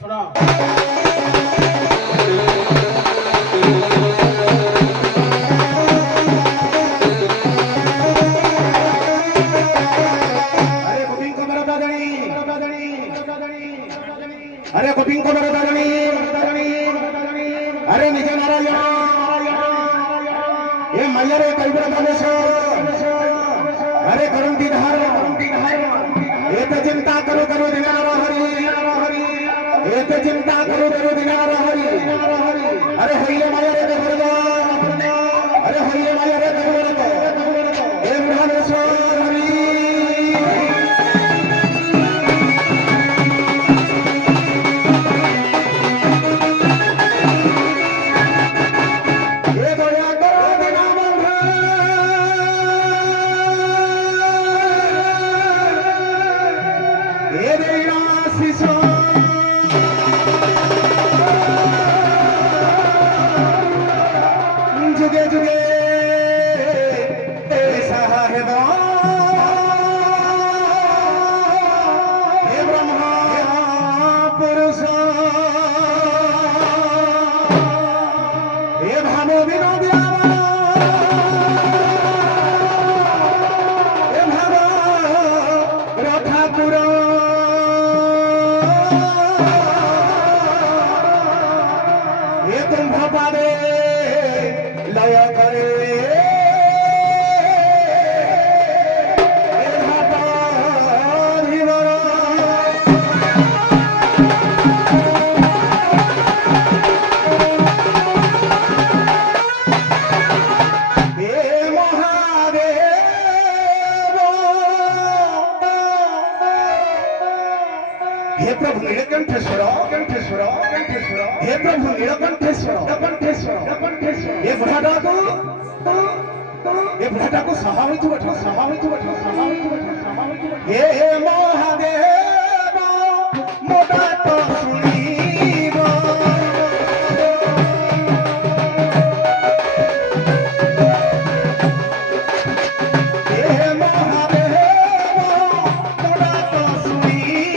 শোনো अरे गोपिंग को बड़ा दानी अरे निज नारायण ये मैया रे कलबुरा दानेश अरे करंती धार ये तो चिंता करो करो दिनार हरि ये तो चिंता करो करो दिनार हरि अरे होइए मैया रे कलबुरा अरे होइए मैया रे कलबुरा ये ब्रह्मेश जुगे जुगे ऐसा है दो हे ब्रह्मा पुरुष हे भामो विनोदिया हे भामो रथापुर हे तुम भपादे लय करे हे प्रभु नीलकंठेश्वर हे प्रभु नीलकंठेश्वर ये बुढ़ाटा को सहा हे महादेव मोटा तो सुनीब हे महादेव मोटा तो सुनीब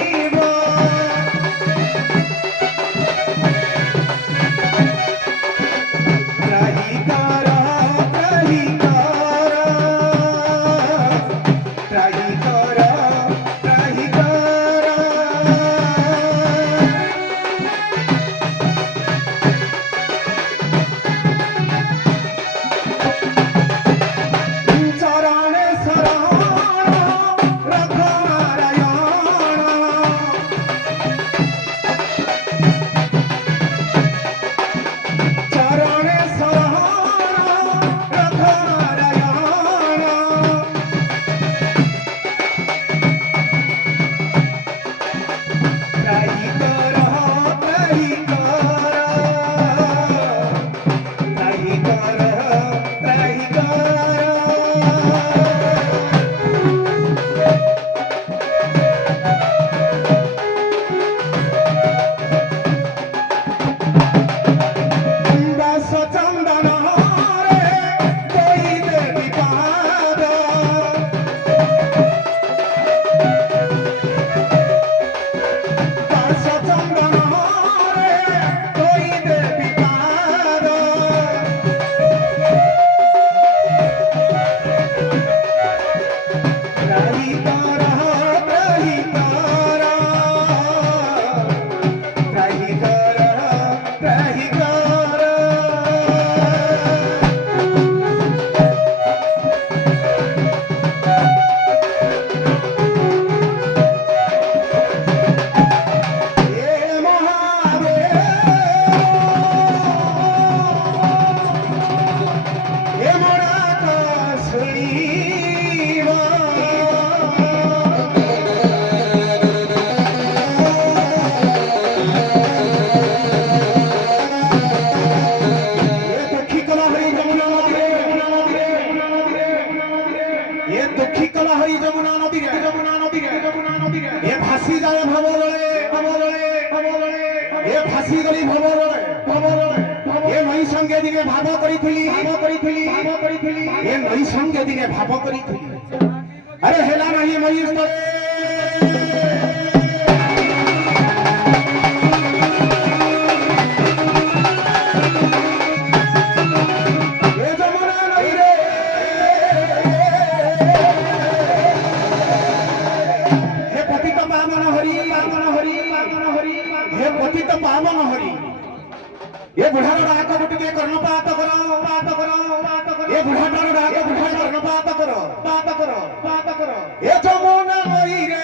दिने भाव करी ये नई संगे दिने भाव करी अरे हेला नहीं मई हे पतित पावन हरि ये बुढ़ार डाक गोटे कर्णपात करो ये बुढ़ाटार डाक बुढ़ा कर्णपात करो ये जमुना नई रे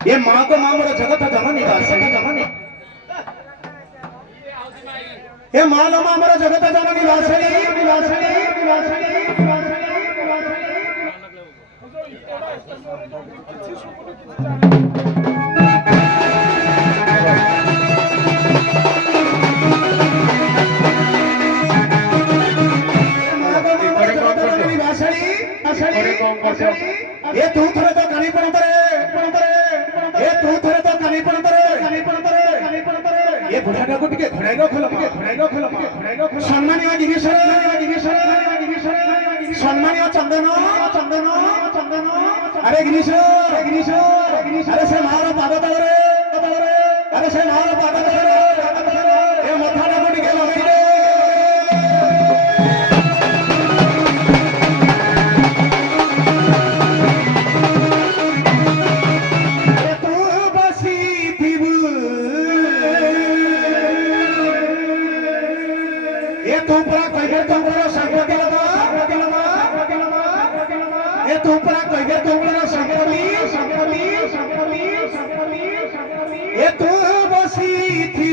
ये माँ को माँ मोर जगत जननी वासनी ये माँ लो माँ मोर जगत जननी वासनी ये तू थोड़े तो कहीं पर ये तू थोड़े तो कहीं पर ये बुढ़ाटा को टिके घोड़ाइनो खोलो सम्मानीय सम्मानीय चंदन अरे गिरीश अरे से मारो पाद तले अरे से मारो पाद तले ये मथाटा को टिके लगाई दे ये तू बसी थी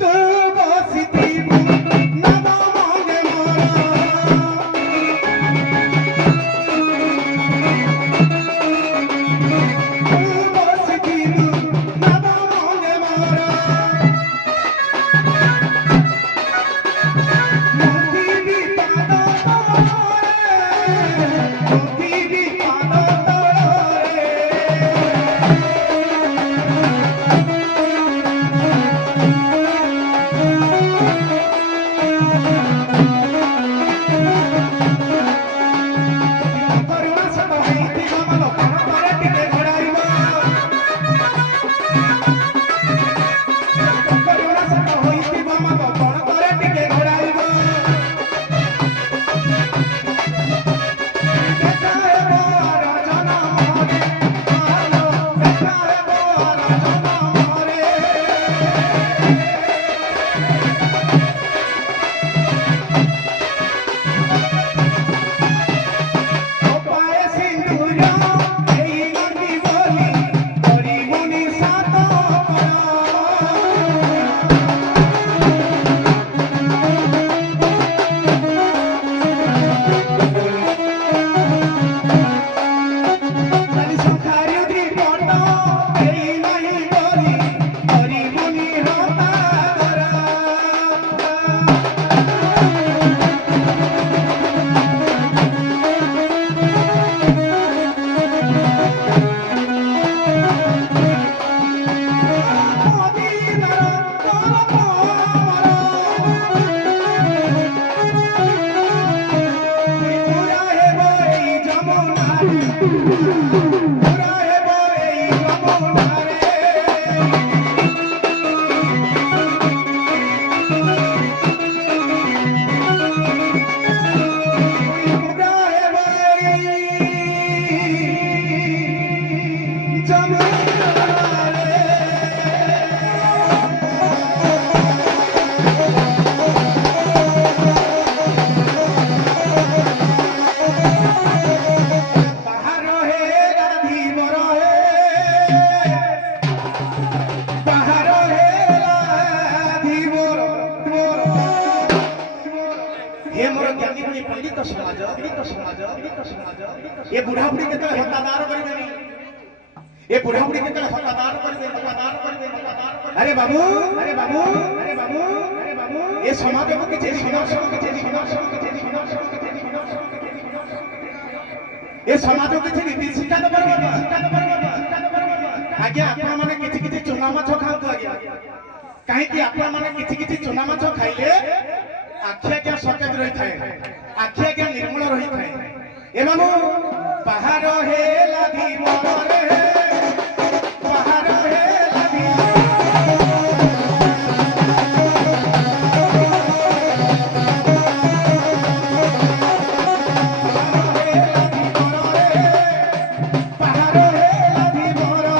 तू बसी थी नदा मांगे मारा तू बसी थी नदा मांगे मारा मोती भी पाना ये बुढ़ा बुढ़ी के तरह हत्यादार करेंगे ये बुढ़ा बुढ़ी के तरह हत्यादार करेंगे अरे बाबू अरे बाबू अरे बाबू अरे बाबू ये समाज को किसी ये समाज को किसी नीति शिक्षा तो परवा आज्ञा आपण माने किछि किछि चुना माछ खाऊ तो आज्ञा काहे कि आपण माने किछि किछि चुना माछ खाइले आख्या क्या सतेज रही थाए आख्या क्या निर्मल रही थाए ए बाबू पहाड़ हे लाधी मोरे पहाड़ हे लाधी पहाड़ हे लाधी मोरे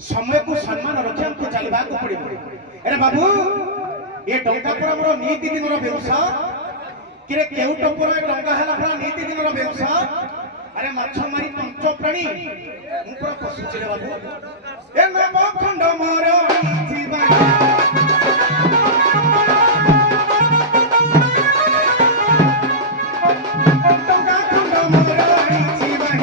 समय को सम्मान रखे हमको चलवा को पड़े अरे बाबू ये टंका पर हमरो नीति दिन रो व्यवसाय किरे केउ टपर टंका हला हमरा नीति दिन रो व्यवसाय अरे माछ मारी पंच प्राणी ऊपर पशु रे बाबू ए नव खंड मोर जीवन टंका खंड मोर जीवन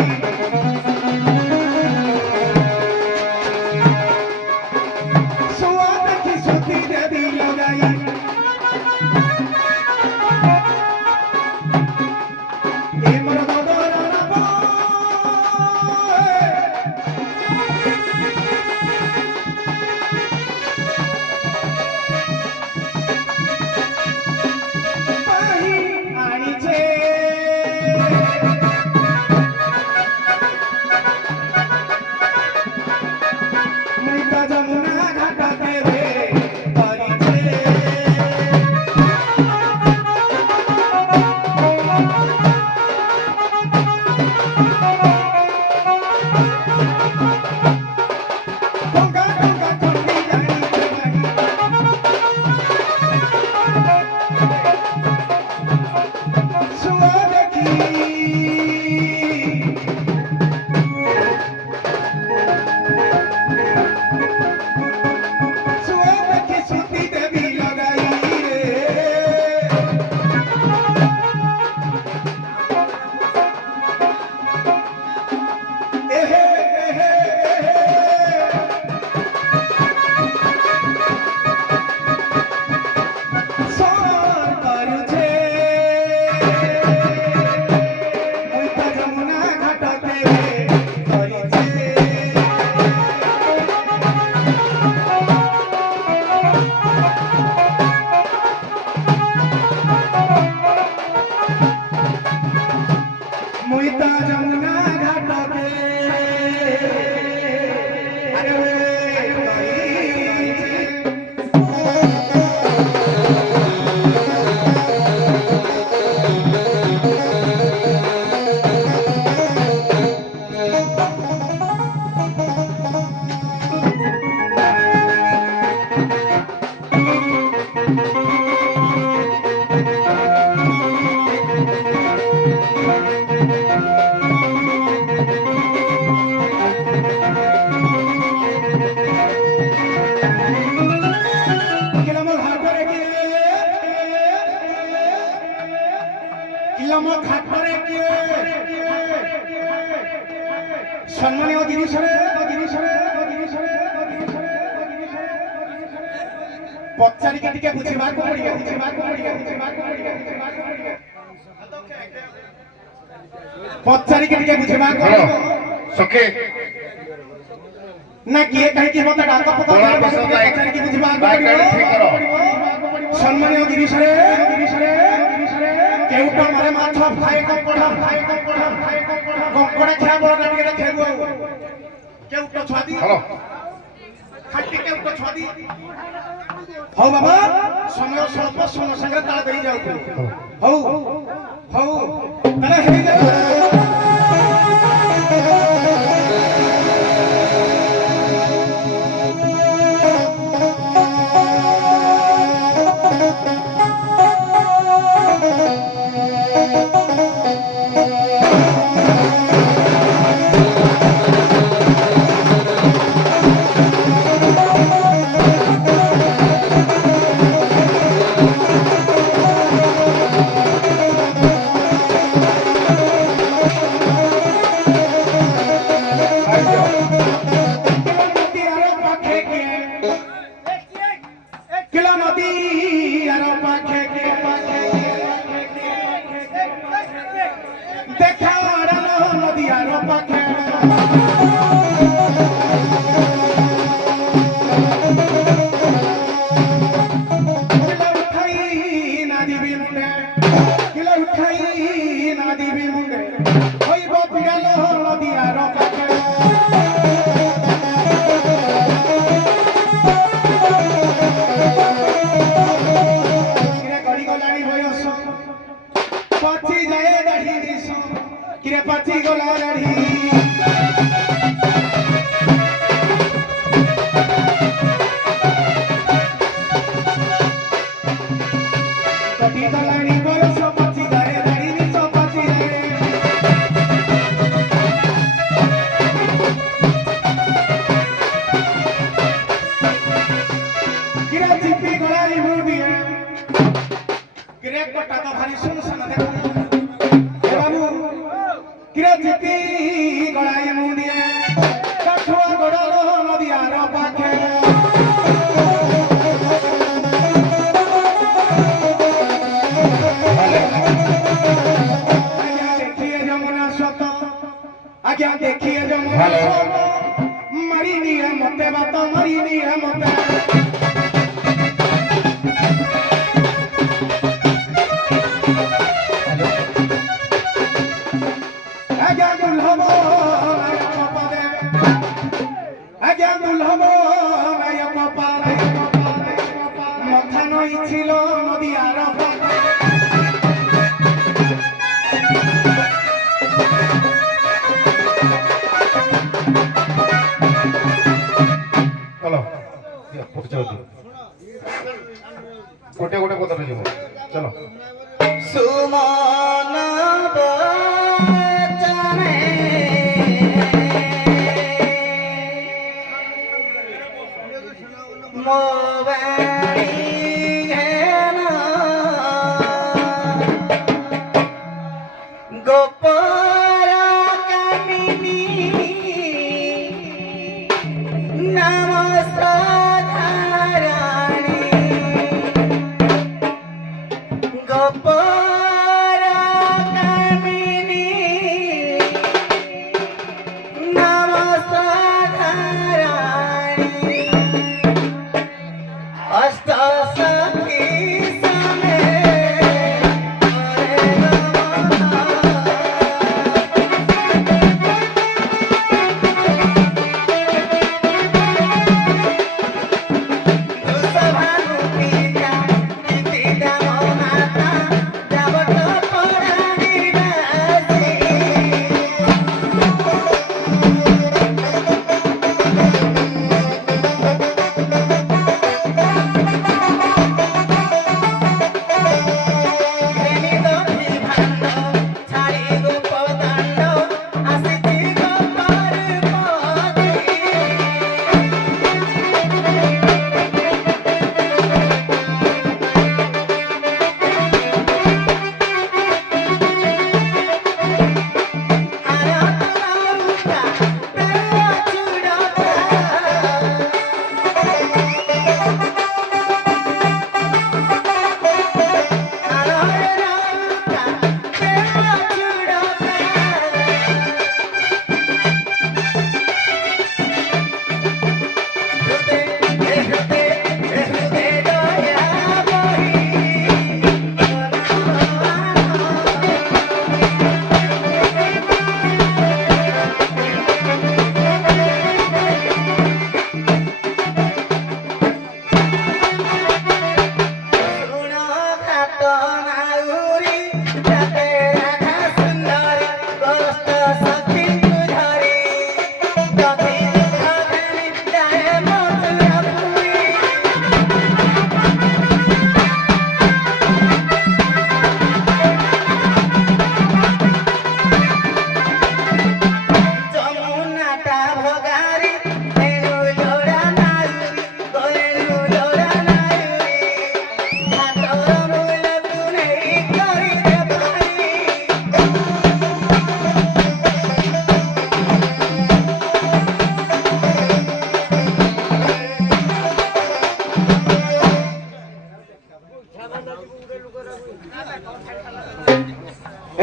সম্মানীয় গিরিশরে পচারিকে টিকে বুঝিବାକୁ ପଡିବ ପଚାରିକି ଟିକେ ବୁଝିବାକୁ ପଡିବ ସଖେ ନା କିଏ କାହିଁକି ମତେ ଡାକ ପଚାରିକି ବୁଝିବାକୁ ପଡିବ ସମ୍ମାনীয় ଗିରିଶରେ କେଉଟ ମରେ ମାଛ ଖାଏ କଙ୍କଡା ଖିଆ ବଡ ଟିକେ ଖେଳୁ କେଉଟ ଛୁଆଦି ଖାଟି କେଉଟ ଛୁଆଦି ହଉ ବାବା ସମୟ ସ୍ୱଳ୍ପ ସମୟ ସାଙ୍ଗରେ ତାଳ ଦେଇ ଯାଉଥିବ ହଉ ହଉ ତାହେଲେ ହେଇଯାଉ गोटे गोटे पदर जीव चलो सुमन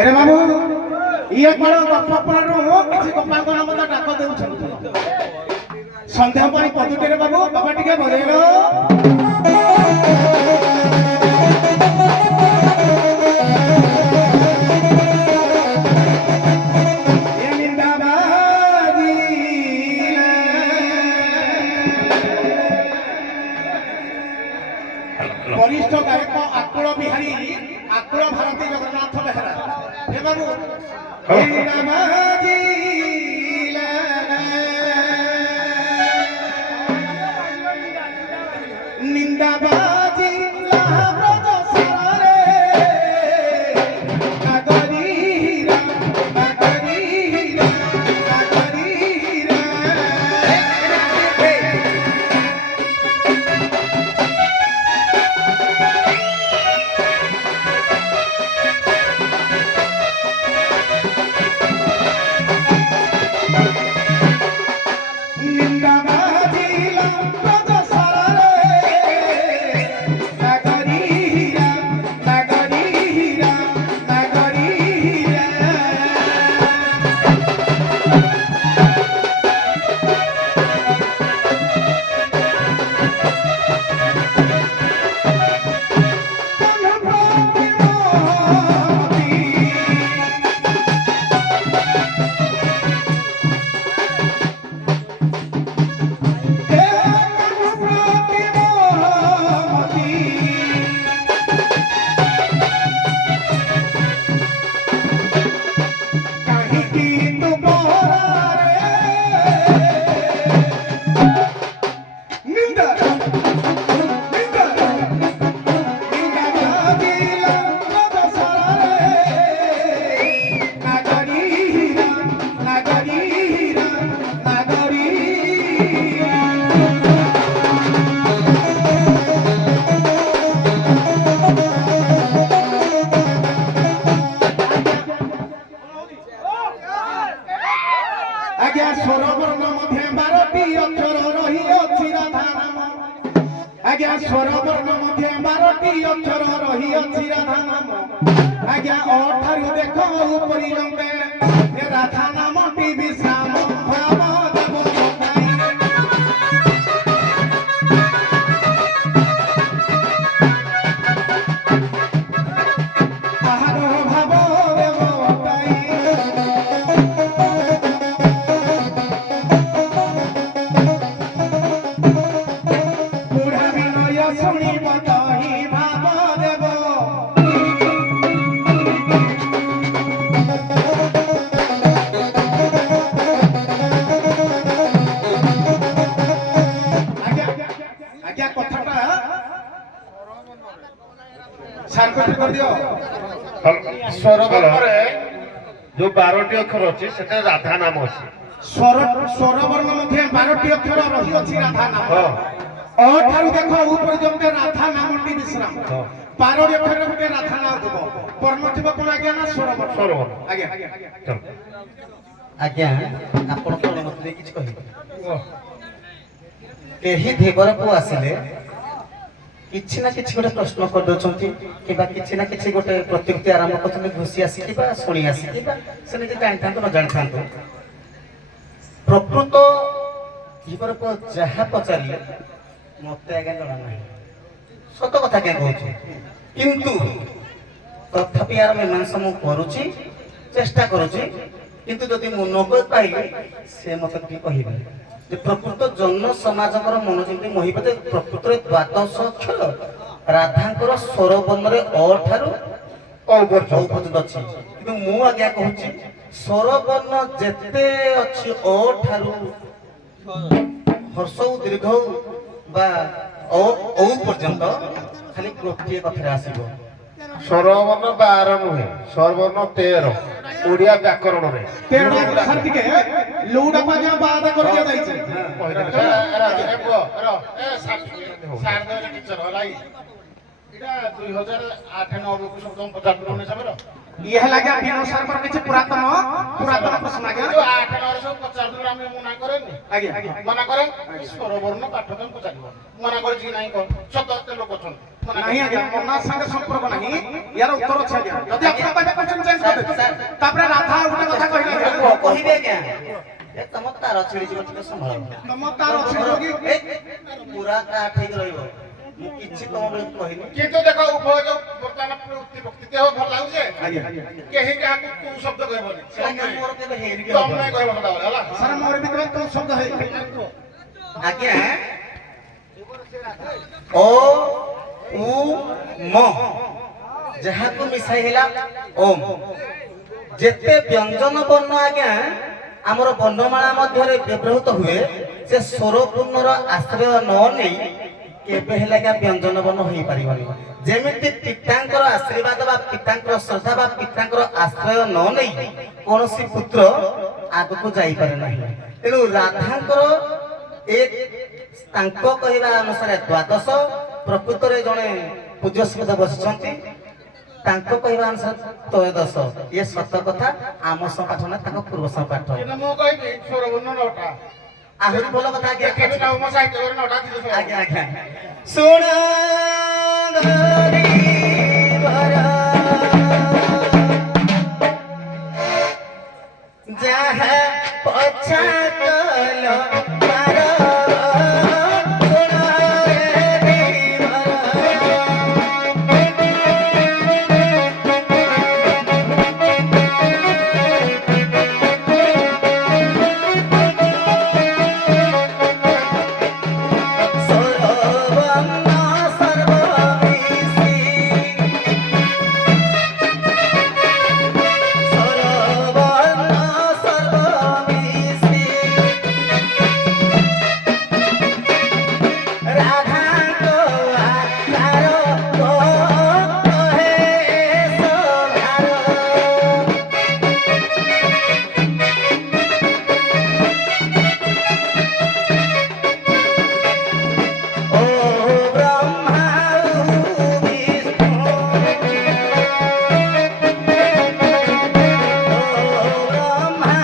ଆରେ ବାବୁ ଇଏ କଣ ଗପରୁ କିଛି ଗୋପାଳଙ୍କ ନାମ ତ ଡାକ ଦେଉଛନ୍ତି ସନ୍ଧ୍ୟା ପାଇଁ ପଦୁଟିରେ ବାବୁ ବାବା ଟିକେ ବଜେଇଲ वरिष्ठ गायक आकुल बिहारी आकुल भारती जगन्नाथ बेहरा हे बाबू निंदाबाजी आज्ञा स्वरवर्ण मध्य 12टी अक्षर रही अछि राधा नाम आज्ञा स्वरवर्ण मध्य 12टी अक्षर रही अछि राधा नाम आज्ञा अठारु देख उपरि जंगे राधा नामटी विश्राम भाव देव आहार भाव देव स्वरवर्णरे जो 12टी अक्षर अछि सेते राधा नाम अछि स्वरवर्ण मध्य 12टी अक्षर रही अछि राधा नाम अठारु देखो ऊपर जमते राधा नामटी विश्राम 12 अक्षर के राधा नाम देबो परमा थिबो कोन आज्ञा ना स्वरवर्ण आज्ञा आज्ञा आपण कोन मते किछ कहि केही देवर को आसिले किछि ना किछि गोटे प्रश्न कर दउछंती किबा किछि ना किछि गोटे प्रत्युक्ति आरंभ करछन घुसी आसी किबा सुनी आसी किबा से निजे जानथांतो न जानथांतो प्रकृत देवर को जहा पचारिले मते आगे जणा नाही सत कथा के कहूची किंतु तथापि यार मीमांसा मु करूची चेष्टा करूची किंतु जदि मु न कर पाइले से मते कि कहिबे जे प्रकृत जन्म समाजकर मन जेमति मोहिपते प्रकृत 12 अक्षर राधांकर स्वरवर्ण रे अ ठारू औ पर्यंत अछि किंतु मु आज्ञा कहूची स्वरवर्ण जेते अछि अ ठारू हर्ष दीर्घ बा औ पर्यंत खाली गोटे कथा आसीबो स्वरवर्ण 12 नुहे स्वरवर्ण 13 ओडिया व्याकरण रे 13 सरती के लौडा पाजा बादा कर दिया जाई छै सार दे टीचर हलाई इटा 2008 9 को सब 50 ने सबरो ये लागे बिनो सर पर किछ पुरातन प्रश्न आगे जो 8 9 सब 50 ग्राम में मना करे नि आगे मना करे स्वरवर्ण पाठकन को चाहिबो मना करे जी नाही को 77 लोक छन नहीं आज्ञा मना संगे संपर्क नहीं यार उत्तर अछि आज्ञा यदि आपण कहबे क्वेश्चन चेंज कर दे तापरे राधा उठे कथा कहिला कहिबे क्या ए तम तार छिड़ी जीव टिके संभाळ तम तार अछि रोगी पूरा का ठीक रहइबो मु किछि तम बेल कहिनी কিন্তু দেখো উভয় যে বর্তমান উক্তি দেহ ভাল লাগুছে आज्ञा কেহি কাহাକୁ তু শব্দ কইবনি संगे मोर के हेरि के ତମେ କହିବ କଥା ହେଲା सर मोर भी तो शब्द है आज्ञा ओ उ म जहा को मिसाई हिला ओम जेते व्यंजन वर्ण आज्ञा हमर वर्णमाला मध्य रे व्यवहृत हुए से स्वरपूर्णर आश्रय न नै केबे हेला का व्यंजन वर्ण होई परिबनी जेमिति पितांकर आशीर्वाद बा पितांकर श्रद्धा बा पितांकर आश्रय न नै कोनोसी पुत्र आगु को जाई पारे नाही तेनु राधांकर एक तांको कहिबा अनुसार द्वादश प्रकृत रे जने पूज्यस्पद बसिचंती तांको कहिबा अनुसार त्रयोदश ये सत कथा आम पाठ ना तांको पूर्व पाठ কিন্তু ମୁଁ କହିବି ସ୍ୱରବର୍ଣ୍ଣ ନଅଟା आहुरी भल कथा आज्ञा କେବେ ନା ମୋ ସାହିତ୍ୟ କରି ନଅଟା ଥିଲା आज्ञा आज्ञा सुन धरी भरा जहाँ पछा कल मारा सुन रे सरवन्न सर्वमिसि सरवन्न सर्वमिसि राधा को आकार को कहे सभार ओ ब्रह्मा विष्णु ओ ब्रह्मा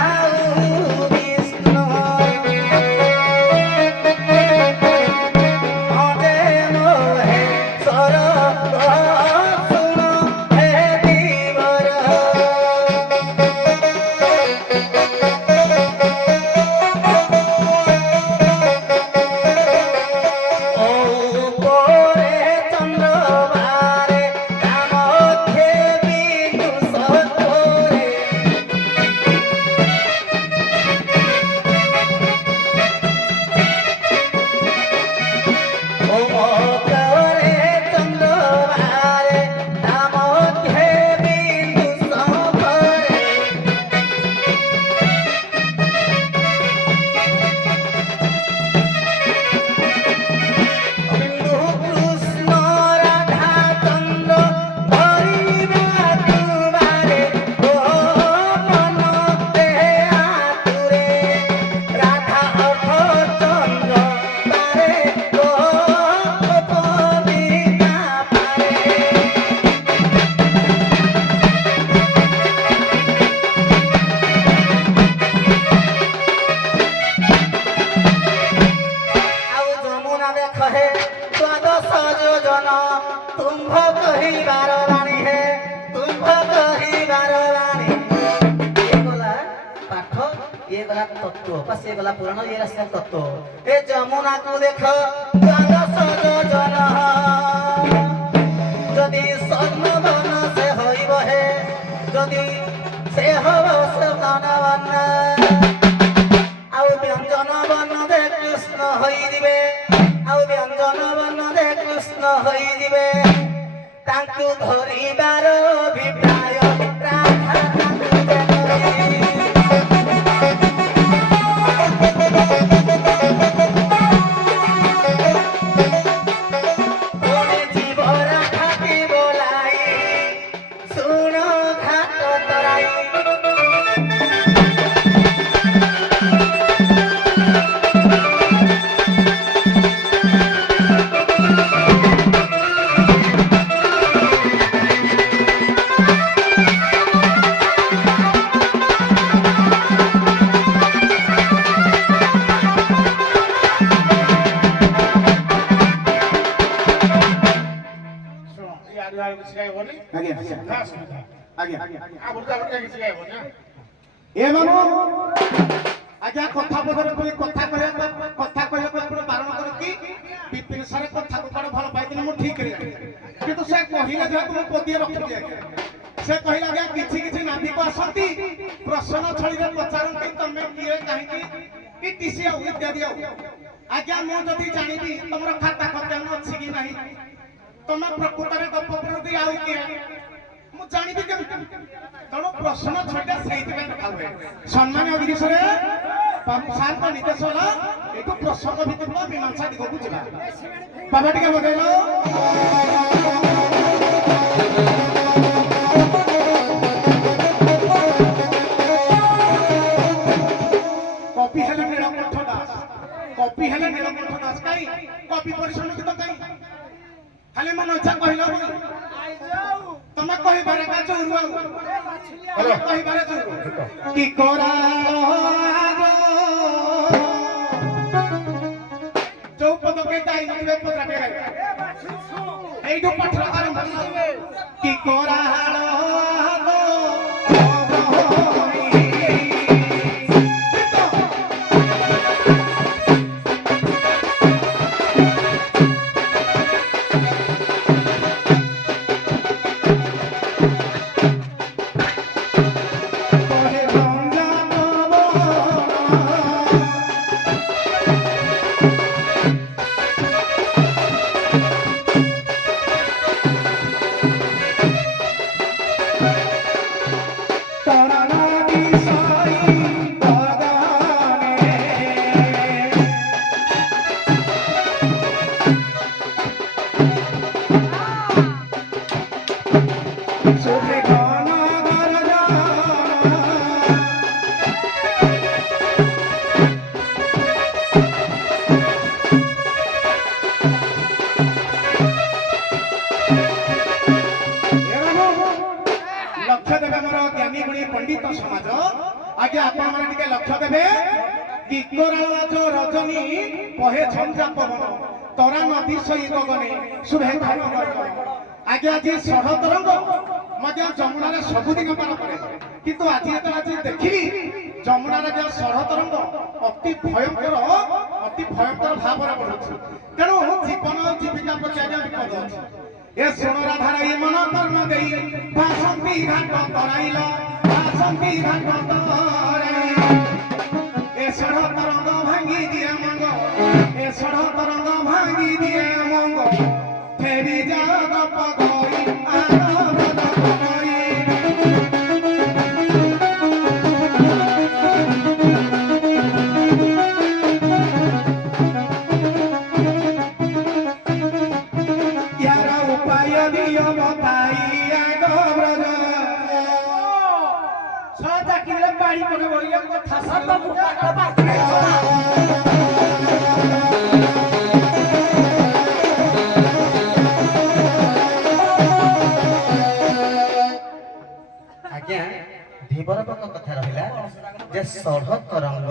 विष्णु मजे मोहे सरग सुन हे दीवर ओ पोरे चंद्रवारे कामथे बिंदु सतोरे ओ पोरे चंद्रवारे कामथे बिंदु सतोरे बिंदु कृष्ण राधा चंद्र धरिबा दुबारे ओ मन ते आतुरे राधा अर्थ चंद्र तारे ओ पविता पारे आउ जमुना देख हे द्वादश योजन तुम्भ कहिबार रानी हे तुम्भ कहिबार रानी ये गला पाठ ये गला तत्व बस ये गला पुराण ये रास्ता तत्व ए जमुना को देख द्वादश योजन जदि सन्नवन से होइब हे जदि से हव सनवन आउ व्यंजन वर्ण दे कृष्ण होई दिबे आउ व्यंजन वर्ण दे कृष्ण होई दिबे तांकु धरिबार अभिप्राय राधा तांकु देखई ओरे जीव राधा की बोलाई सुनो घाट तराई ହେବନି ଆଜ୍ଞା ନା ଅସୁବିଧା ଆଜ୍ଞା ଆଗରୁ ତ ଆମର କିଛି ହେବନି ନା ଏ ମାନୁ ଆଜ୍ଞା କଥା ବଦଳରେ ପୁଣି କଥା କହିବାକୁ ଆପଣ ବାରଣ କରନ୍ତି ବିପିନ ସାରେ କଥାକୁ କଣ ଭଲ ପାଇଥିଲେ ମୁଁ ଠିକ ରେ କିନ୍ତୁ ସେ କହିଲେ ଯେହେତୁ ମୁଁ ପଦିଏ ରଖିଲି ଆଜ୍ଞା ସେ କହିଲେ ଆଜ୍ଞା କିଛି କିଛି ନାବିକ ଆସନ୍ତି ପ୍ରଶ୍ନ ଛଳିରେ ପଚାରନ୍ତି ତମେ କିଏ କାହିଁକି କି ଟିସି ଆଉ ଇତ୍ୟାଦି ଆଉ ଆଜ୍ଞା ମୁଁ ଯଦି ଜାଣିବି ତମର ଖାତା ଖତ୍ୟାନ ଅଛି କି ନାହିଁ ତମେ ପ୍ରକୃତରେ ଗପ ପ୍ରତି ଆଉ କିଏ ମୁଁ ଜାଣିବି କେମିତି ତେଣୁ ପ୍ରଶ୍ନ ଛଳିଟା ସେଇଥିପାଇଁ ରଖା ହୁଏ ସମ୍ମାନୀୟ ଅଧୀଶରେ ସାର୍ଙ୍କ ନିର୍ଦ୍ଦେଶ ହେଲା ଏଠୁ ପ୍ରସଙ୍ଗ ଭିତ୍ତିକ ମୀମାଂସା ଦିଗକୁ ଯିବା ବାବା ଟିକେ ବଜେଇଲ କପି ହେଲେ ନୀଳକଣ୍ଠ ଦାସ କାଇଁ କପି ପରିସମୃତ କାଇଁ ଖାଲି ମନ ଇଚ୍ଛା କହିଲ ତମେ କହିବାରେ କା ଚୋରୁ ଆଉ ତମେ କହିବାରେ ଚୋରୁ କି କରାଳ ଯୋଉ ପଦ କେ ଗାଇ ନଥିବେ ପଦରା ଟେ ଗାଇ এইটু পাঠর আরম্ভ কি কৰাଳ আগে আপনারা টিকে লক্ষ্য দেবে কি কোরাজ রজনী পহে ঝঞ্ঝা পবন তরা নদী সই গগনে শুভে ধন গর্জন আগে আজি শরতরঙ্গ মধ্যে যমুনার ସବୁদিন পার করে কিন্তু আজি যেতে আজি দেখিলি যমুনার যে শরতরঙ্গ অতি ভয়ঙ্কর ভাবরে বড়ুছে তেণু জীবন জীবিকা পচাইলে বিপদ আছে এ সোনরা ধারাই মন কর্ম দেই বাসন্তী ঘাট তরাইল বাসন্তী ঘাট তরাইল এ শরতরঙ্গ ভাঙ্গি দিয়ে মঙ্গ এ শরতরঙ্গ ভাঙ্গি দিয়ে মঙ্গ ফেরি যা গপ গই আনন্দ গই ইয়ারা উপায় দিও বতাইয়া গব্রজ সদা কিলে বাড়ি পড়ে বইয়া কথা সব মুখা কথা ଆଜ୍ଞା ଧୀବରଙ୍କ କଥା ରହିଲା ଯେ ଷଢ଼ ତରଙ୍ଗ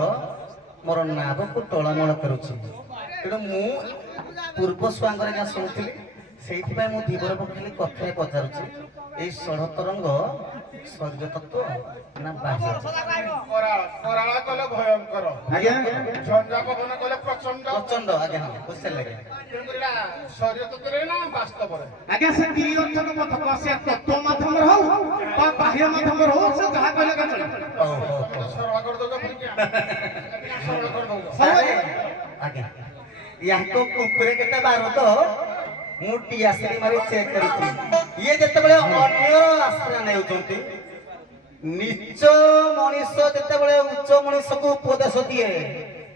ମୋର ନାଭକୁ ଟଳମଳ କରୁଛି ତେଣୁ ମୁଁ ପୂର୍ବ ସ୍ୱାଙ୍ଗରେ ଯାହା ଶୁଣୁଥିଲି ସେଇଥିପାଇଁ ମୁଁ ଧୀବରଙ୍କୁ ଖାଲି କଥାରେ ପଚାରୁଛି ଏଇ ଷଢ଼ ତରଙ୍ଗ ଶରୀର ତତ୍ତ୍ୱ ନା ବାହ୍ୟ କରାଳ କଲେ ଭୟଙ୍କର ଆଜ୍ଞା ଝଞ୍ଜା ପବନ କଲେ ପ୍ରଚଣ୍ଡ ପ୍ରଚଣ୍ଡ ଆଜ୍ଞା ହଁ ବୁଝିଲେ ଆଜ୍ଞା ତେଣୁକରି ଏଇଟା ଶରୀର ତତ୍ତ୍ୱରେ ନା ବାସ୍ତବରେ ଆଜ୍ଞା ସେ ତ୍ରିଅର୍ଥକ ପଥକ ସେ ତତ୍ତ୍ୱ ମାଧ୍ୟମରେ ହଉ ବା ବାହ୍ୟ ମାଧ୍ୟମରେ ହଉ ସେ ଯାହା କହିଲେ କା ଚଳିବ ସରଳ କରିଦଉଛ ପୁଣି କିଆ? ସରଳ କରିଦଉଛ ଆଜ୍ଞା ୟାଙ୍କ କୁକୁରେ କେତେ ବାର ତ ମୁଁ ଟିଆସିରି ମାରି ଚେକ୍ କରିଛି ଇଏ ଯେତେବେଳେ ଅନ୍ୟର ଆଶ୍ରୟ ନେଉଛନ୍ତି ନିଚ ମଣିଷ ଯେତେବେଳେ ଉଚ୍ଚ ମଣିଷକୁ ଉପଦେଶ ଦିଏ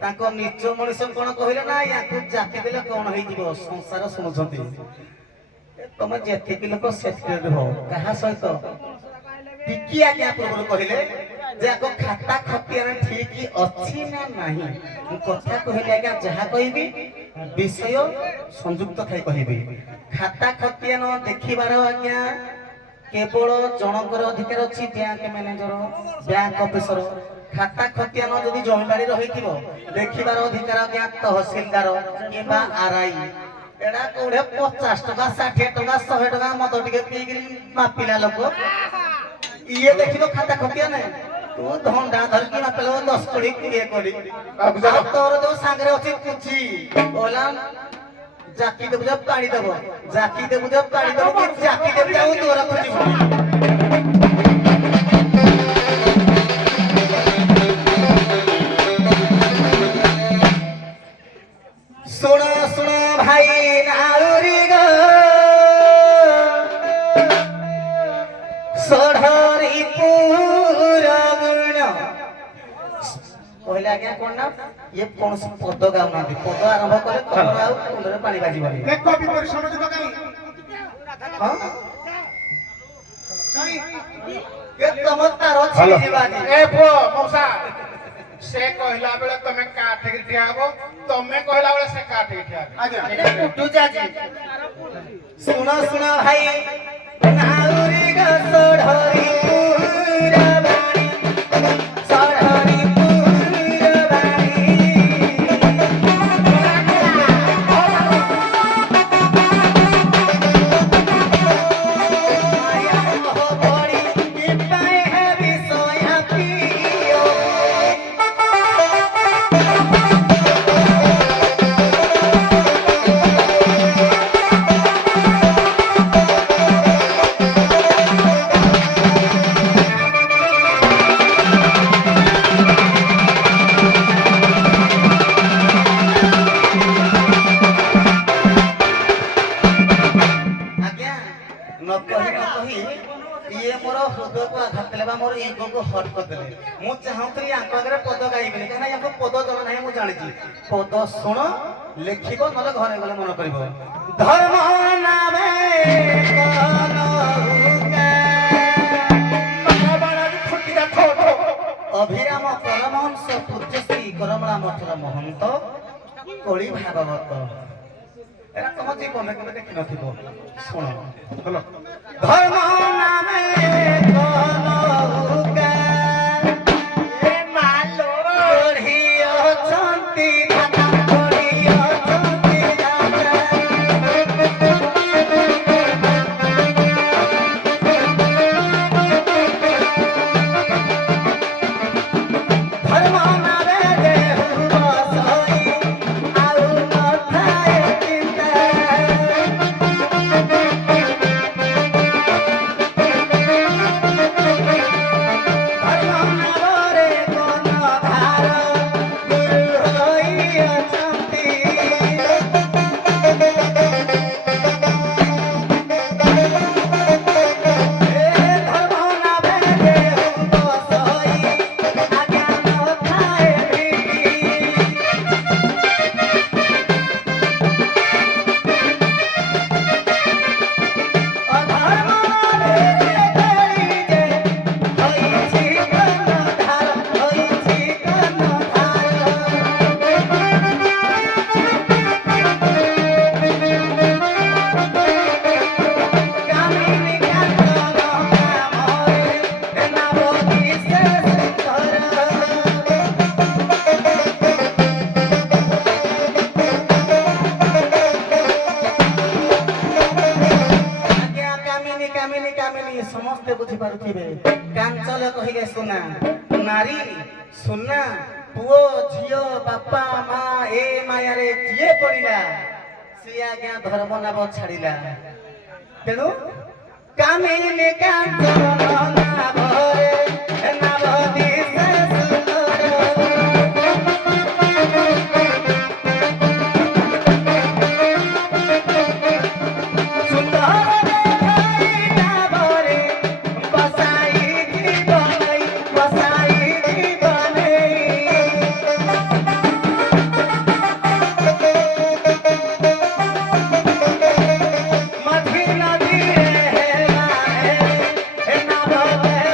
ତାଙ୍କ ନିଚ ମଣିଷ କଣ କହିଲେ ନା ୟାକୁ ଜାତି ଦେଲେ କଣ ହେଇଯିବ ସଂସାର ଶୁଣୁଛନ୍ତି ତମେ ଯେତିକି ଲୋକ ସେତିକି ରୁହ କାହା ସହିତ ଟିକି ଆଜ୍ଞା ପୂର୍ବରୁ କହିଲେ ଯେ ଆଗ ଖାତା ଖତିଆନ ଠିକ ଅଛି ନା ନାହିଁ ମୁଁ କଥା କହିଲେ ଆଜ୍ଞା ଯାହା କହିବି ବିଷୟ ସଂଯୁକ୍ତ ଥାଇ କହିବି ଖାତା ଖତିଆନ ଦେଖିବାର ଆଜ୍ଞା କେବଳ ଜଣଙ୍କର ଅଧିକାର ଅଛି ବ୍ୟାଙ୍କ ମ୍ୟାନେଜର ବ୍ୟାଙ୍କ ଅଫିସର ଖାତା ଖତିଆନ ଯଦି ଜମିବାଡି ରହିଥିବ ଦେଖିବାର ଅଧିକାର ଆଜ୍ଞା ତହସିଲଦାର କିମ୍ବା ଆରଆଇ ଏଟା କୋଉଠି 50 ଟଙ୍କା 60 ଟଙ୍କା 100 ଟଙ୍କା ମଦ ଟିକେ ପିଇକିରି ମାପିଲା ଲୋକ ଇଏ ଦେଖିବ ଖାତା ଖତିଆ ନାହିଁ ତୁ ଧଣ୍ଡା ଧରିକି ମାପିଲା 10 କୋଡ଼ି 20 କୋଡ଼ି ଆଉ ତୋର ଯୋଉ ସାଙ୍ଗରେ ଅଛି କୁଚି ଓଲା ଜାକି ଦେବୁ ଯା ପାଣି ଦେବ ଜାକି ଦେବୁ ଯା ପାଣି ଦେବ କି ଜାକି ଦେବୁ ଯା ତୋର ଖୋଜିବ ଶୁଣ ଶୁଣ ଭାଇ ନାଉରୀ ଗ ଷଢ଼ରୀ ପୁର ଗୁଣ କହିଲେ ଆଜ୍ଞା କଣ ନା ଇଏ କୌଣସି ପଦ ଗାଉନାହାନ୍ତି ପଦ ଆରମ୍ଭ କଲେ ତମର ଆଉ କୁଣ୍ଡରେ ପାଣି ବାଜିବନି କବି ପରିଶ୍ରମ ତ କାଇଁ ହଁ ଏ ତମ ତାର ଛିଡ଼ି ଯିବା ଆଜି ଏ ପୁଅ ମଉସା ସେ କହିଲା ବେଳେ ତମେ କାଠିକି ଠିଆ ହବ ତମେ କହିଲା ବେଳେ ସେ କାଠିକି ଠିଆ ହବ ଆଜ୍ଞା ଉଠୁଛି ଆଜି ଶୁଣ ଶୁଣ ଭାଇ ନାଉରୀ ଗ ଷଢ଼ରୀ ପୁର ବାଣୀ ଷଢ଼ରୀ ପୁର ବାଣୀ ମାୟା ମୋହ ବଳି କି ପାଇଁ ହେବି ସୟା ପ୍ରିୟ ଆଜ୍ଞା ନ କହି ଇଏ ମୋର ହୃଦୟକୁ ଆଘାତ ଦେଲେ ବା ମୋର ଇଗୋକୁ ହଟ୍ କରିଦେଲେ ମୁଁ ଚାହୁଁଥିଲି ୟାଙ୍କ ଆଗରେ ପଦ ଗାଇବିନି କାହିଁକିନା ୟାଙ୍କୁ ପଦ ଜଣା ନାହିଁ ମୁଁ ଜାଣିଛି ପଦ ଶୁଣ ଲେଖିବ ନହେଲେ ଘରେ ଗଲେ ମନେ କରିବ ଧର୍ମ ନାମେ ଅଭିରାମ ପରମହଂସ ପୂଜ୍ୟ ଶ୍ରୀ କରମଳା ମଠର ମହନ୍ତ କଳି ଭାଗବତ ଏରା ତମ ଜୀବନରେ କେବେ ଦେଖିନଥିବ ଶୁଣ ଭଲ ଧର୍ମ ନାମେ କଲଉକା ଏ ମାଲୋ ପଢ଼ି ଅଛନ୍ତି ଦାଦା ପଢ଼ି ଅଛନ୍ତି ଦାଦା ଧର୍ମ ନାମେ ଦେହୁ ବସଇ ଆଉ ନଥାଏ ଚିନ୍ତା ସମସ୍ତେ ବୁଝିପାରୁଥିବେ କାଞ୍ଚନ କହିଲେ ସୁନା ନାରୀ ସୁନା ପୁଅ ଝିଅ ବାପା ମା ଏ ମାୟାରେ ଯିଏ ପଡ଼ିଲା ସିଏ ଆଜ୍ଞା ଧର୍ମ ନାମ ଛାଡ଼ିଲା ତେଣୁ କାମିନୀ କାଞ୍ଚନ ନାଭରେ ନାଭ ଦିଶେ ସୁନ୍ଦର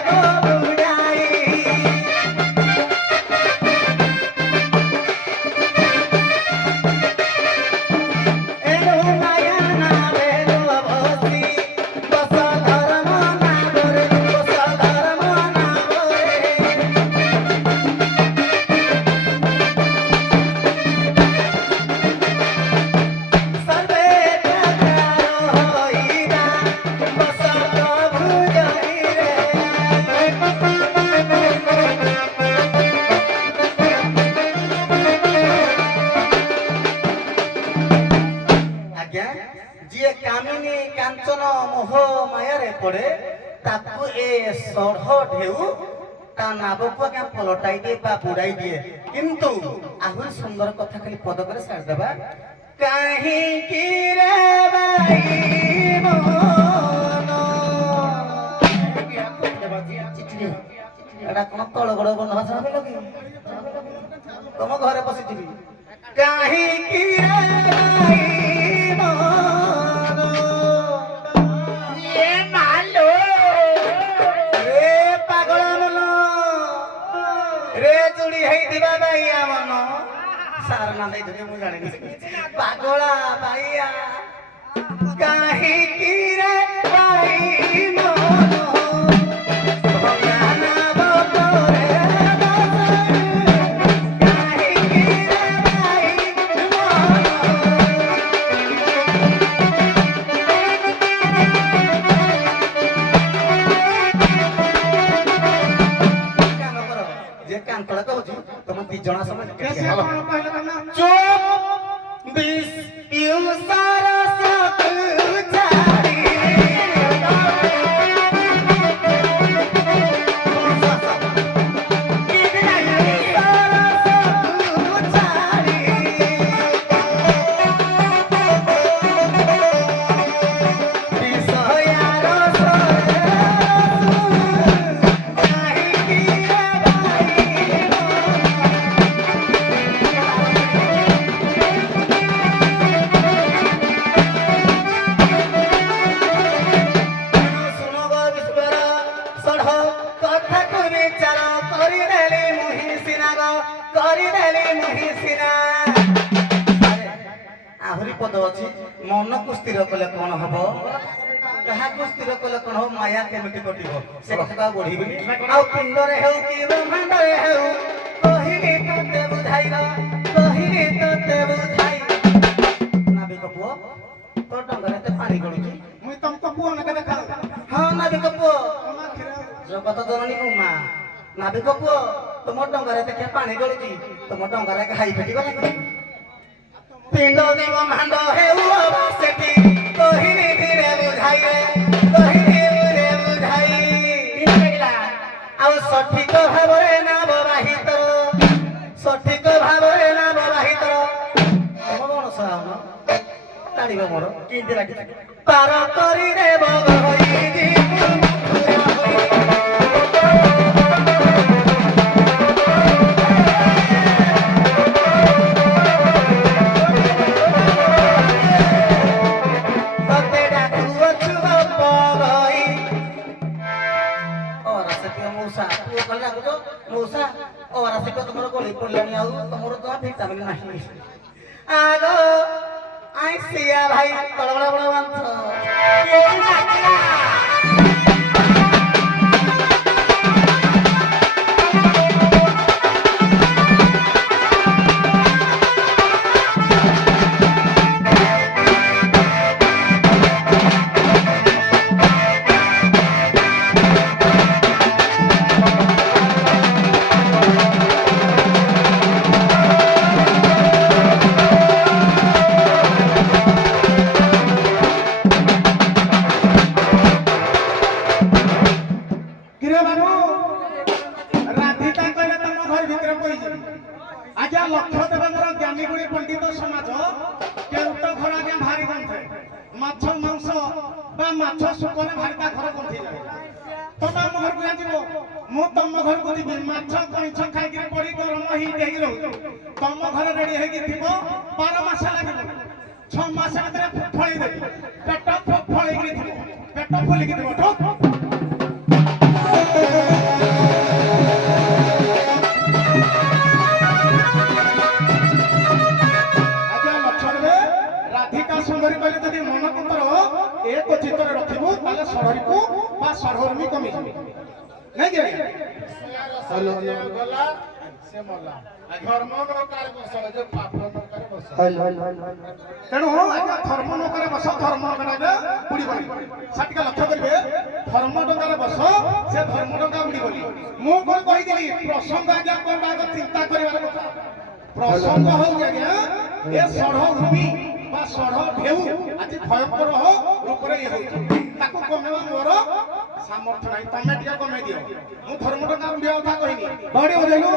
Hey, ଆଜ୍ଞା ଯିଏ କାମିନୀ କାଞ୍ଚନ ମୋହ ମାୟାରେ ପଡେ ତାକୁ ଏ ଷଢ଼ ଢେଉ ତା ନାବକୁ ଆଜ୍ଞା ପଲଟାଇ ଦିଏ ବା ବୁଡାଇ ଦିଏ। କିନ୍ତୁ ଆହୁରି ସୁନ୍ଦର କଥା ଖାଲି ପଦକରେ ସାରିଦେବା। କାହିଁକି ରେ ବାଇ ମନ ଏଟା କଣ ତଳ ଗୋଡ ବନ୍ଧ ଭାଷା ଭାବିଲ କି? ତମ ଘରେ ବସିଥିବି। କାହିଁକି ରେ ବାଇ ମନ ଏ ମାଲୋ ରେ ପାଗଳ ମନ ରେ ଚୁଡ଼ି ହେଇଥିବା ବାଇଆ ମନ ସାର ନା ଦେଇଥିଲି ମୁଁ ଜାଣିନି। ପାଗଳା ବାଇଆ କାହିଁକି ରେ ବାଇ ମନ ଭଗାନା ବତରେ କାହିଁକି ରେ ବାଇ ଯେ କାନ୍ତଳା କହୁଛି ତମ ଦି ଜଣ ସମୟ ଚୁପ ବିସ୍ ୟୁ ସରସ ଛାଡ଼ି ଆହୁରି ପଦ ଅଛି ମନକୁ ସ୍ଥିର କଲେ କଣ ହବ କାହାକୁ ସ୍ଥିର କଲେ କଣ ହବ ମାୟା କେମିତି କଟିବ ସେ କଥା ବଢିବିନି। ଆଉ ପିଣ୍ଡରେ ହେଉ କି ବ୍ରହ୍ମାଣ୍ଡରେ ହେଉ କହିଲି ତତେ ବୁଝାଇବ କହିଲି ତତେ ବୁଝାଇ ନାବିକ ପୁଅ ତୋ ଡଙ୍ଗାରେ ଏତେ ପାଣି ଗଳୁଛି। ମୁଇଁ ତମକୁ ପୁଅ ନାକେ ଦେଖା ହଁ ନାବିକ ପୁଅ ଜଗତ ଜନନୀ ମୋ ମା ନାବିକ ପୁଅ ତୁମ ଡଙ୍ଗାରେ ଦେଖିଆ ପାଣି ଗଳୁଛି ତୁମ ଡଙ୍ଗାରେ ଘାଇ ଫେଟିଗଲା କି? ପିଣ୍ଡ ଦେବ ଭାଣ୍ଡ ହେଉ ସେଠି କହିଲି ଧୀରେ ବୁଝାଇ କହିଲି ଧୀରେ ବୁଝାଇ ଆଉ ସଠିକ ଭାବରେ ନା ବବାହିତ ସଠିକ ଭାବରେ ନା ବବାହିତ ତମ କଣ ସାଉନ କାଢିବ ମୋର କେମିତି ଲାଗିଲା ପାର କରିଦେବ ମଉସା ଅରାସିକ ତମର ଗଳି ପଡ଼ିଲାଣି ଆଉ ତମର ତ ଭିଟାମିନ ନାହିଁ। ଆଗ ଆଇସିଆ ଭାଇ ବଡ଼ ବଡ଼ ବଡ଼ ବାନ୍ଥ तम घर रेडी है 12 मास लगे 6 मास फड़ी देवी पेट फड़ी पेट फुलिक आज्ञा लक्षण राधिका सुंदरी कहले जदि मन कुतर एक चित्त रखिबू ताले षढ़री को बा षढ़र्मी कमी नहीं कि गला से मरला धर्म नकार बस जो पाप नकार बस तेणु आज्ञा धर्म नकार बस धर्म नकार बुड़ी बनी साटिका लक्ष्य करिवे धर्म नकार बस से धर्म नकार बुड़ी बनी मु कोन कहिदिली प्रसंग आज्ञा कोन आग चिंता करिवार कथा प्रसंग हो आज्ञा ए षढ़ भूमि বা ଷଢ଼ ଢେଉ ଆଜି ଭୟଙ୍କର ରୂପରେ ଇଏ ହଉଛି ତାକୁ କମେଇବା ମୋର ସାମର୍ଥ୍ୟ ନାହିଁ ତମେ ଟିକେ କମେଇ ଦିଅ ମୁଁ ଧର୍ମଟଙ୍କା ବୁଲିବା କଥା କହିନି ବଢି ବଜେଇଲୁ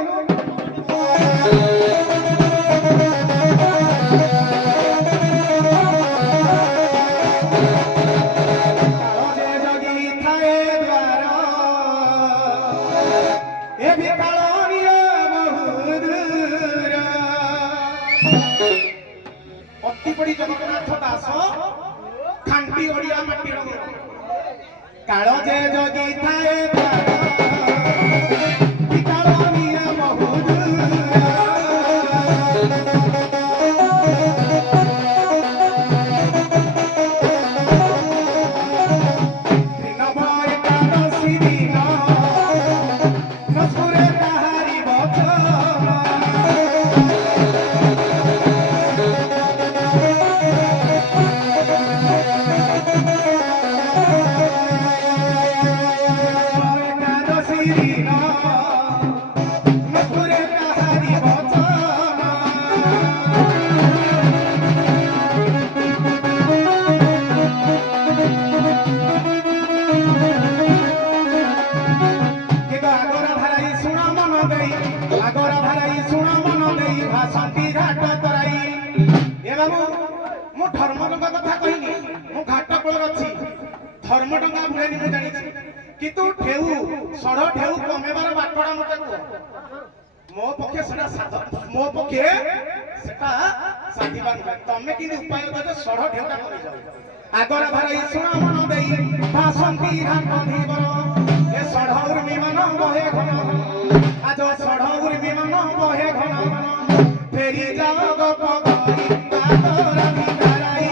ଅତିପଡ଼ି ଜଗନ୍ନାଥ ଦାସ ଖାଣ୍ଟି ଓଡ଼ିଆ ମାଟିର କାଳ ଯେ ଜଗି ଥାଏ ଧର୍ମଟଙ୍କା ବୁଲେନି ମୁଁ ଜାଣିଛି କିନ୍ତୁ ଢେଉ ଷଢ଼ ଢେଉ କମେଇବାର ବାଟଟା ମତେ କୁହ ମୋ ପକ୍ଷେ ସେଟା ସାଧ ମୋ ପକ୍ଷେ ସେଟା ସାଧିବା ନୁହେଁ ତମେ କିନ୍ତୁ ଉପାୟ ଦେବ ଷଢ଼ ଢେଉଟା କମିଯାଉ ଆଗର ଧାରାଇ ଶୁଣ ମନ ଦେଇ ବାସନ୍ତୀ ଘାଟ ଧୀବର ଏ ଷଢ଼ ଉର୍ମି ମାନ ବହେ ଘନ ଘନ ଆଜ ଷଢ଼ ଉର୍ମି ମାନ ବହେ ଘନ ଘନ ଫେରି ଯାଅ ଗପ କରି ଆଗର ଧାରାଇ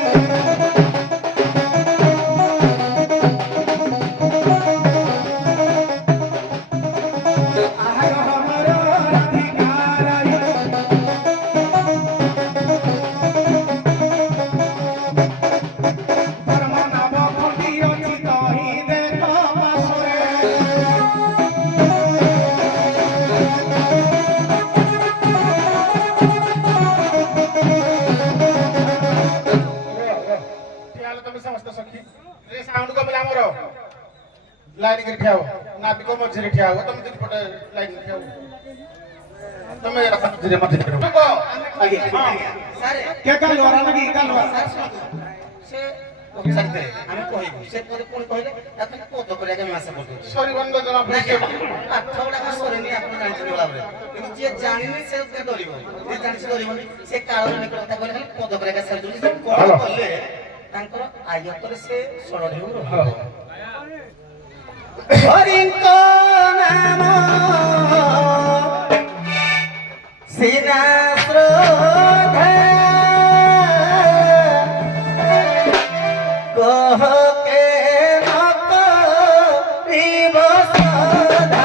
लाइन के ठिया हो नापी को मझे ठिया हो तुम दिन पटे लाइन ठिया हो तुम ये रखा धीरे मत धीरे को आगे सर क्या का लोरा लगी का लोरा से सकते हम कहबो से कोन कहले अपन को तो करे के मासे बोल सॉरी बंद जना प्लीज आठवडा का सॉरी नहीं अपन जानि बोला बरे कि जे जानिनी से के डरिबो जे जानि से डरिबो से काळ ने কথা कहले खाली को तो करे के सर जोली से कोन कहले तांकर आयतर से सड़ढेउ रहो हरिको नाम सिना श्रद्धा कह के नक रिब सदा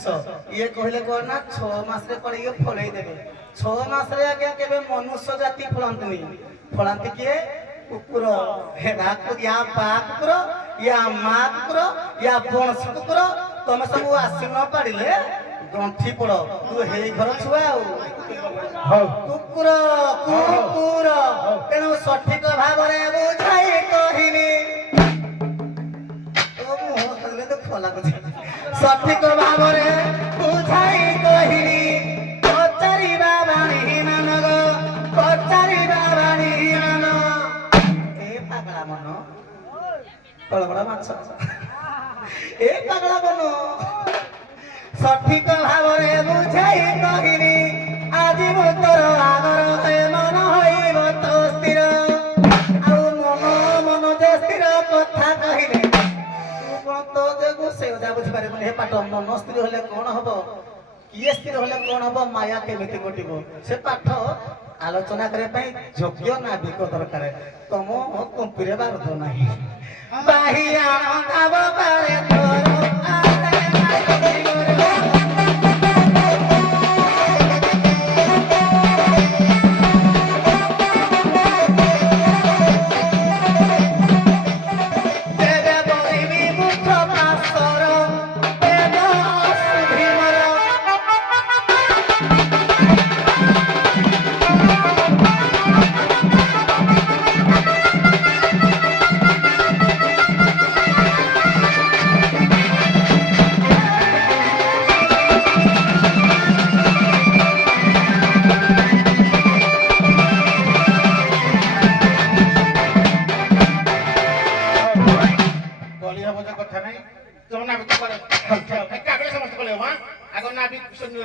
ଜିନିଷ ଇଏ କହିଲେ କଣ ନା 6 ମାସରେ ପରେ ଇଏ ଫଳେଇ ଦେବେ। 6 ମାସରେ ଆଜ୍ଞା କେବେ ମନୁଷ୍ୟ ଜାତି ଫଳାନ୍ତିନି। ଫଳାନ୍ତି କିଏ? କୁକୁର। ୟା ବା କୁକୁର, ୟା ମା କୁକୁର, ୟା ବଂଶ କୁକୁର। ତମେ ସବୁ ଆସି ନ ପାରିଲେ ଗଣ୍ଠି ପଡ, ତୁ ହେଇ ଘର ଛୁଆ ଆଉ କୁକୁର କୁକୁର। ତେଣୁ ସଠିକ ଭାବରେ ବୁଝାଇ କହିଲି, ସଠିକ ଭାବରେ ବୁଝାଇ କହିଲି, ପଚାରିବା ବାଣୀ ମାନଗ, ପଚାରିବା ବାଣୀ ମାନ। ଏ ପାଗଳା ମନ ବଡ଼ ବଡ଼ ମାଛ, ଏ ପାଗଳା ମନ ସଠିକ ଭାବରେ ବୁଝାଇ କହିଲି, ଆଜି ମୁଁ ତୋର ଆଗର ମନ ହୋଇବ ତ ସ୍ଥିର। ଆଉ ମନ ମନ ଯେ ସ୍ଥିର କଥା କହିଲେ ତ ଯୋଗୁ ସେ ବୁଝିପାରିବୁନି। ହେ ପାଠ ମନ ସ୍ଥିର ହେଲେ କଣ ହବ, କିଏ ସ୍ଥିର ହେଲେ କଣ ହବ, ମାୟା କେମିତି କଟିବ, ସେ ପାଠ ଆଲୋଚନା କରିବା ପାଇଁ ଯୋଗ୍ୟ ନାବିକ ଦରକାର। ତମ କୁମ୍ପିରେ ବାରୁଦ ନାହିଁ। ବାହିଆ ଭାବ ପାରେ ତୋର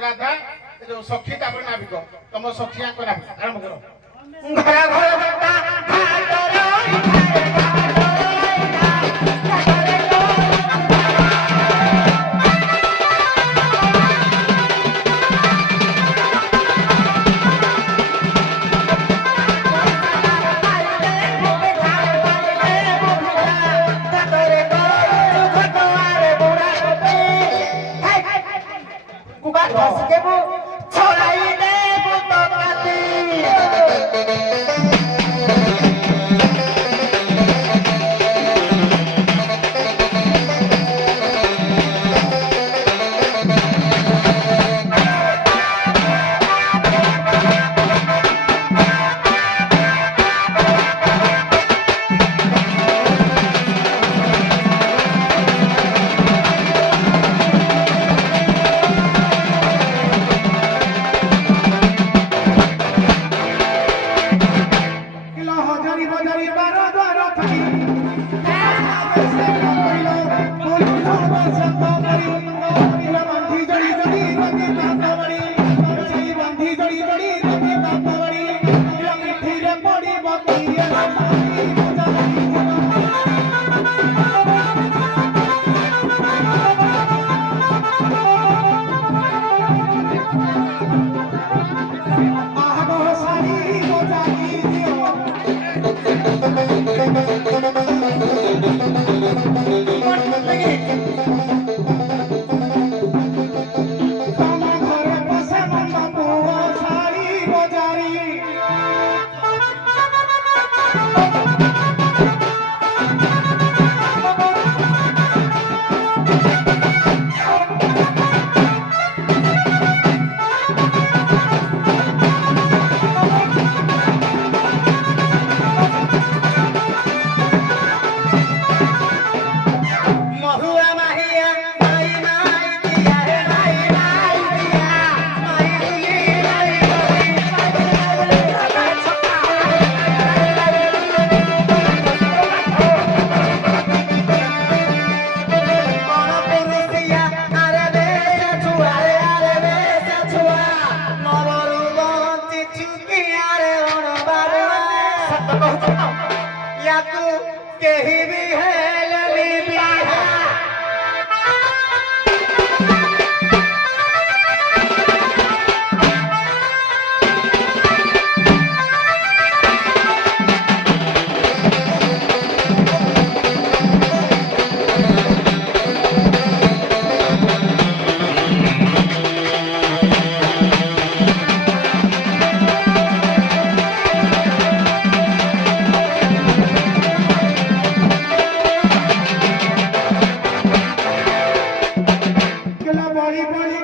ରାଧା ସଖୀ ତାପରେ ନାବିକ। ତମ ସଖୀ ଆଙ୍କ ନାବିକ ଆରମ୍ଭ କର। ଘର ଘର ବଟା ପାଣି